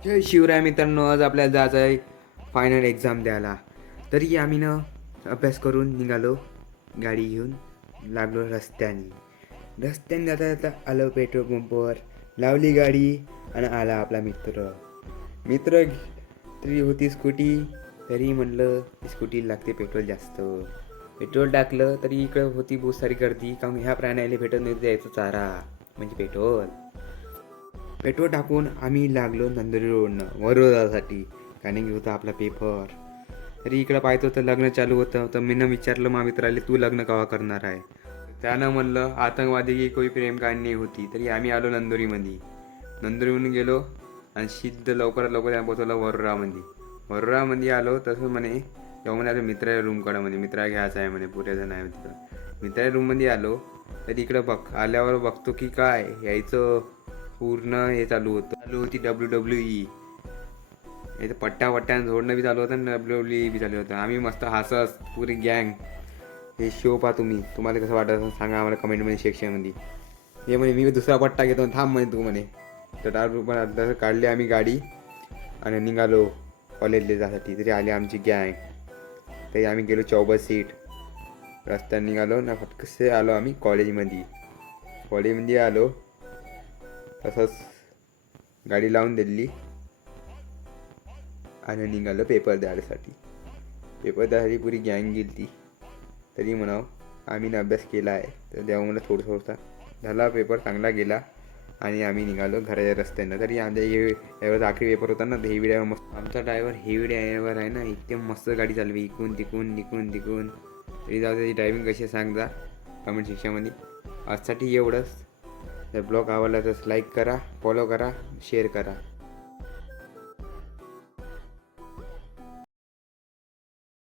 जय शिवराय मित्रांनो, आज आपल्याला जायचं आहे फायनल एक्झाम द्यायला. तरी आम्ही ना अभ्यास करून निघालो, गाडी घेऊन लागलो रस्त्याने जाता जाता आलो पेट्रोल पंपवर, लावली गाडी आणि आला आपला मित्र तरी होती स्कूटी. तरी म्हणलं स्कूटी लागते पेट्रोल जास्त. पेट्रोल टाकलं तरी इकडं होती बहुत सारी गर्दी, कारण ह्या प्राण्याला भेटत नाही द्यायचं चारा म्हणजे पेट्रोल टाकून आम्ही लागलो नंदुरी रोडनं वरोरासाठी, कारण की होता आपला पेपर. तरी इकडं पाहतो तर लग्न चालू होतं. तर मी विचारलं मा मित्राला, तू लग्न केव्हा करणार आहे? त्यानं म्हणलं आतंकवादी की कोई प्रेम कहाणी होती. तरी आम्ही आलो नंदुरीहून गेलो आणि सिद्ध लवकरात लवकर त्या पोचवलं वरोरामध्ये आलो. तसं म्हणे तेव्हा म्हणे आता मित्राच्या रूमकडं म्हणे मित्रा घ्यायचा आहे म्हणे, पुऱ्या जण आहे तिथं. मित्राच्या रूममध्ये आलो तर इकडं आल्यावर बघतो की काय यायचं पूर्ण हे चालू होती WWE. इथं पट्ट्यानं जोडणं बी चालू होतं आणि WWE बी चालू होतं. आम्ही मस्त हसत पुरी गँग हे शो पहा तुम्हाला कसं वाटत सांगा आम्हाला कमेंटमध्ये सेक्शनमध्ये. हे म्हणे मी दुसरा पट्टा घेतो थांब म्हणे तू म्हणे. तर तसं काढली आम्ही गाडी आणि निघालो कॉलेजला जासाठी. तरी आली आमची गँग. तरी आम्ही गेलो 24 सीट रस्त्याने निघालो ना, फटकसे आलो आम्ही कॉलेजमध्ये आलो. तसंच गाडी लावून दिली आणि निघालो पेपर द्यायसाठी पुरी गँग गेली ती. तरी म्हणावं आम्ही अभ्यास केला आहे, तर तेव्हा मला थोडंसं झाला. पेपर चांगला गेला आणि आम्ही निघालो घराच्या रस्त्यानं. तरी आमच्या यावेळेस आखरी पेपर होता ना, तर हेवी ड्रायव्हर मस्त, आमचा हेवी ड्रायव्हर आहे ना, एकदम मस्त गाडी चालवी इकून तिकून. तरी जाऊ त्याची ड्रायव्हिंग कशी सांगता कमेंट सेक्शनमध्ये. आजसाठी एवढंच. जर ब्लॉग आवडला तर लाईक करा, फॉलो करा, शेअर करा.